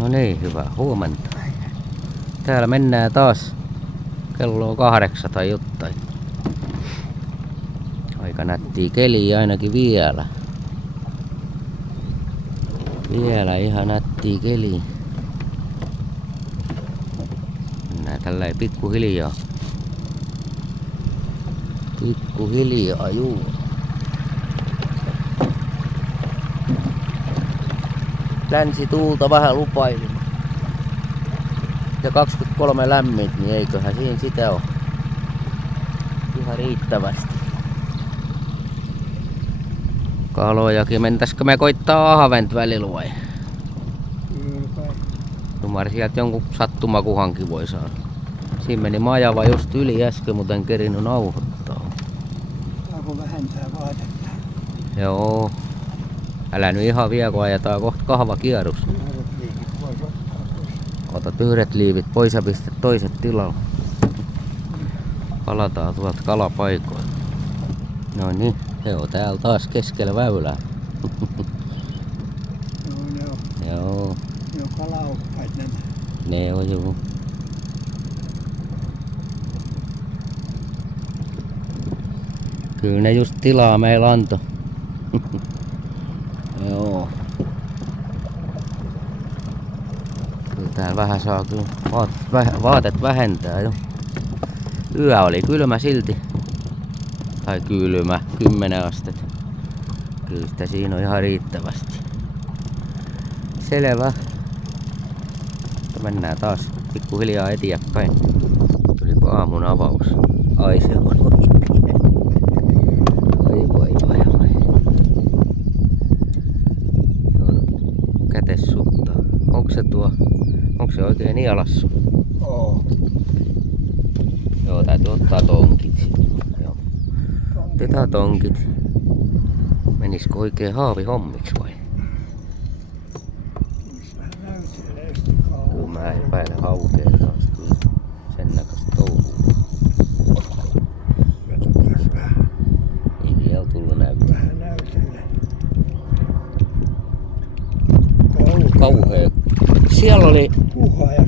No niin, hyvää huomenta. Täällä mennään taas. Kello on 8 tai jotain. Aika nättiä keliä ainakin vielä. Vielä ihan nättiä keliä. Mennään tälleen pikkuhiljaa. Pikkuhiljaa, juu. Länsituulta vähän lupailin. Ja 23 lämmintä, niin eiköhän siinä sitä ole ihan riittävästi. Kalojakin, mentäisikö me koittaa ahvent välillä vai? Numar sieltä jonkun sattumakuhankin voi saada. Siinä meni majava just yli äsken, mutta en kerinyt nauhoittaa. Saako vähentää vaatetta? Joo. Älä nyt ihan vie, kun ajetaan kohta kahvakierros. Otat yhdet liivit pois ja pistä toiset tilalle. Palataan tuolta kalapaikoilta. No niin, se on täällä taas keskellä väylää. Joo. Ne on kalaoppaat nämä. Ne on juu. Kyllä ne just tilaa meillä antoi. Joo. Kyllä täällä vähän saa kyllä vaatet vähentää jo. Yö oli kylmä silti. Tai kylmä, 10 astetta. Kyllä sitä siinä on ihan riittävästi. Selvä. Mennään taas pikkuhiljaa eteenpäin. Tulipa aamun avaus. Ai se on oikein pieni. Vai. Kätes suttaa. Onko se oikein nielassu? Oo. Joo, täytyy ottaa tonkit. Joo. Otetaan tonkit. Menisikö oikein haavi hommiksi vai? Kyllä mä epäilen haukea taas kyllä. Sen näköistä touhua. Ei vielä tullut näyttää. Vähän näytellä. Kauhea. Siellä oli Kuha ja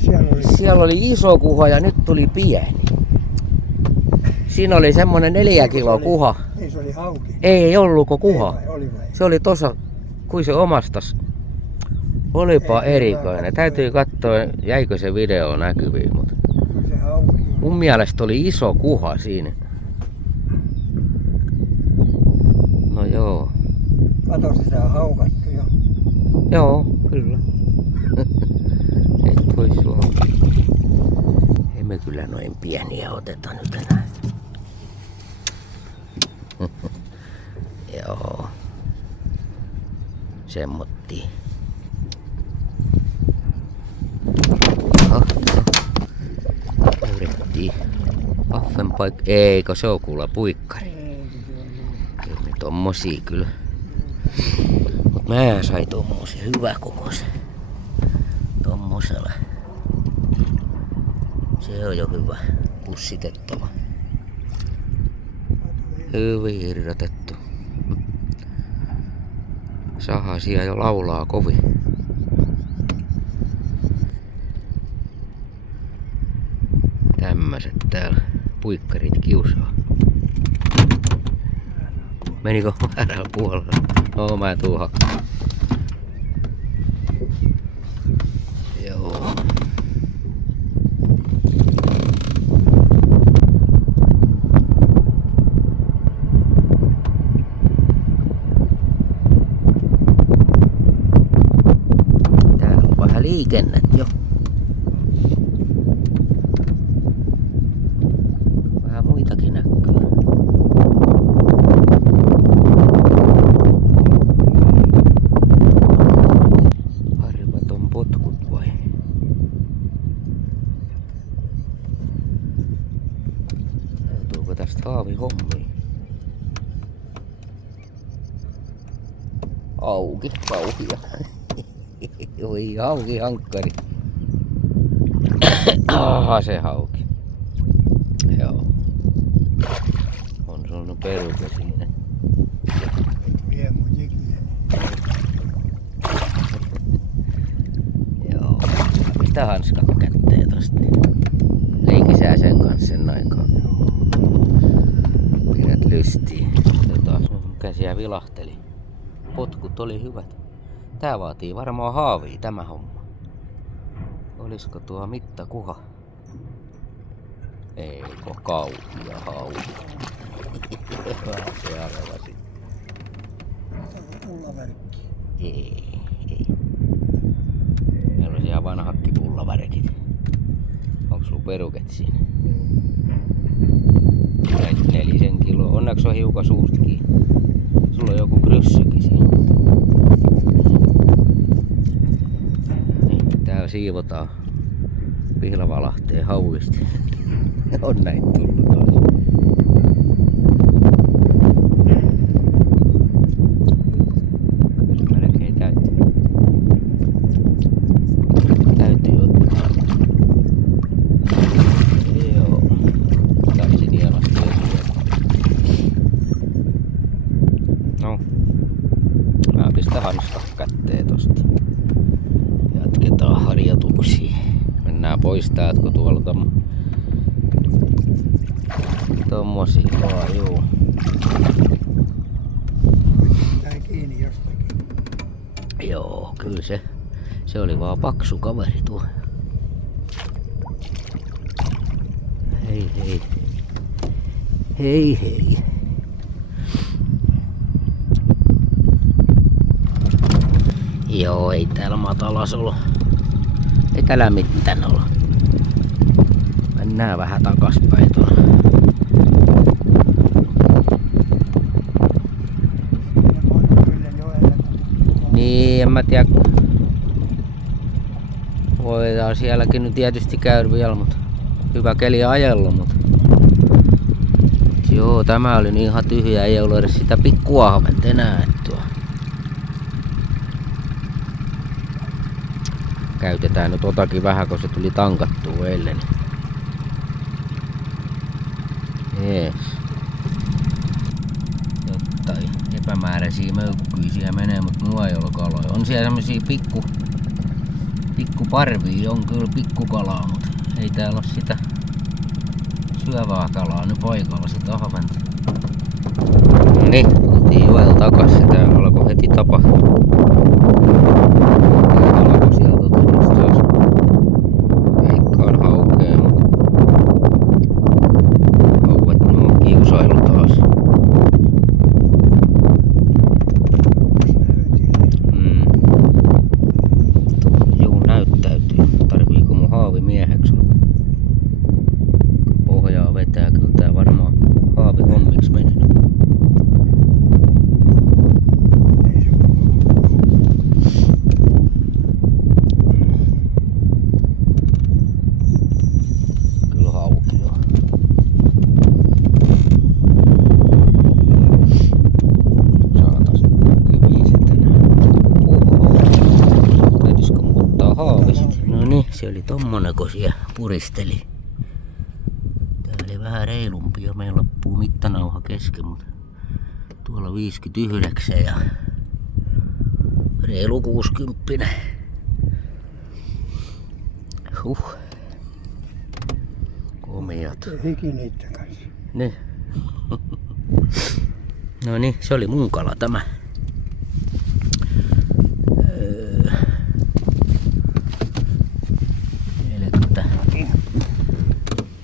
siellä oli iso kuha ja nyt tuli pieni. Siinä oli semmonen 4 kiloa kuha. Ei, se oli hauki. Ei ollutko kuha? Oli vai? Se oli tossa, kuin se omastas. Olipa erikoinen. Täytyy katsoa, jäikö se video näkyviin. Mutta Kyllä se hauki. mun mielestä oli iso kuha siinä. No joo. Kato, sitä on haukattu jo. Joo, kyllä. Ei pois suo. Ei me kyllä noin pieniä oteta nyt enää. Joo. Semmottiin. Löydettiin Affenpaikka. Eikö se on kuulla puikkari? Kyllä ne tommosia kyllä. Mut mä sain tommosia. Hyvä kokoisen. Tommosella. Se on jo hyvä. Pussitettava. Hyvin irrotettu. Sahasia jo laulaa kovin. Tämmöset täällä puikkarit kiusaa. Menikö väärällä puolella? No mä tuun hakkaan. Joo. Täällä on vähän liikennettä jo. Vähän muitakin näkyy. Harvaton potkut vai? Joutuuko tästä haavi hommiin? Auki, kauhia. Oi hauki hankkari. Aha, se hauki. Joo. On ollut peruke siinä. Vie mun jikiä. Joo. pistä hanskat kätteen tosta. Leikisää sen kanssa sen aikaa. Pidät lystiin. Käsiä vilahteli. Potkut oli hyvät. Tää vaatii varmaan haavia tämä homma. Olisiko tuo mittakuha? Eikö kauhia hauki? Se arvasi. Pullaverkki. Ei. Meillä on ihan vanhakki pullavärkit. Onks sulla peruket siinä? 4 kiloa. Onneksi on hiukan suustikin. Sulla on joku kryssykin siinä. Niin, täällä siivotaan Pihlavalahteen hauisti. On näin tullut taas. Kyllä melkein täytyy ottaa. Joo. Taisi nielasti no. Mä pistän hanskat kätteen tosta. Jatketaan harjoituksia. Mennään pois täältä tuolta tommosia vaan, juu. Tää kiinni jostakin. Joo, kyllä se oli vaan paksu kaveri tuo. Hei hei. Hei hei. Joo, ei täällä matalas olo. Ei täällä mitään olla. Mennään vähän takaspäin tuolla. Niin, en mä tiedä. Voidaan sielläkin nyt tietysti käydä vielä, mutta hyvä keli ajella, mutta joo, tämä oli niin ihan tyhjä, ei ollut edes sitä pikkuahventa enää. Käytetään nyt otakin vähän, kun se tuli tankattua eilen. Jees. Jotain epämääräisiä möykkyisiä menee, mutta nuo ei ole kaloja. On siellä semmosia pikkuparvia, on kyllä pikkukalaa, mutta ei täällä ole sitä syövää kalaa nyt paikalla, sitä ahventa. No niin, oltiin joella takas ja täällä alkoi heti tapahtua. Veikkaan haukea, mutta hauet nuo kiusailu taas. Juu, näyttäytyy. Tarviiko mun haavimieheksi olla? Pohjaa vetää, kyllä tää varmaan haavihommiksi meni. Se oli tommonen, kun siellä puristeli. Tää oli vähän reilumpi ja meillä loppuu mittanauha kesken, mutta tuolla 59 ja reilu 60. Komiat. Hiki niitten kanssa. Ne. No niin, se oli mun kala tämä.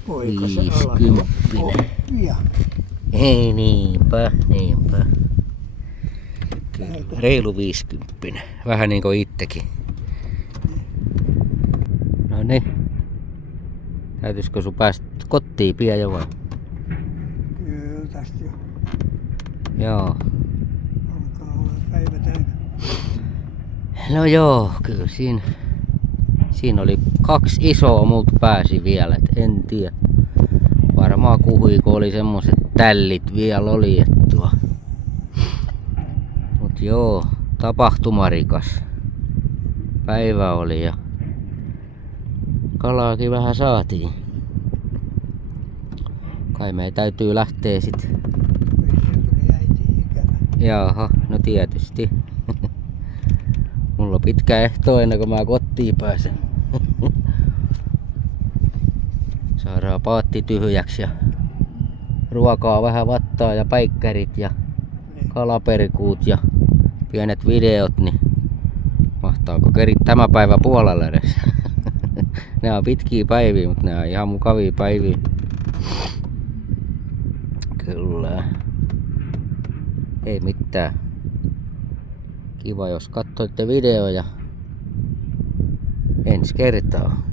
Poikas 50. Ei niinpä. Reilu 50. Vähän niin kuin ittekin. No niin. Täytyisikö sun päästä kotiin pian jo vai? Kyllä tästä jo. Joo. Alkaa olla päivä täynnä. No joo, kyllä siinä oli 2 isoa, multa pääsi vielä, et en tiedä. Varmaan kuhui, kun oli semmoset tällit vielä oli, ettua. Mut joo, tapahtumarikas päivä oli ja kalaakin vähän saatiin. Kai meidän täytyy lähteä sit. Tuli äitiin ikävä. Jaha, no tietysti. Mulla on pitkä ehto ennen kuin mä kotiin pääsen. Saadaan paatti tyhjäksi ja ruokaa vähän vattaa ja päikkärit ja Niin. kalaperkuut ja pienet videot, niin mahtaako kerit tämä päivä puolella edes? Ne on pitkiä päiviä, mutta ne on ihan mukavia päiviä. Kyllä. Ei mitään. Kiva jos katsoitte videoja. Ensi kertaa.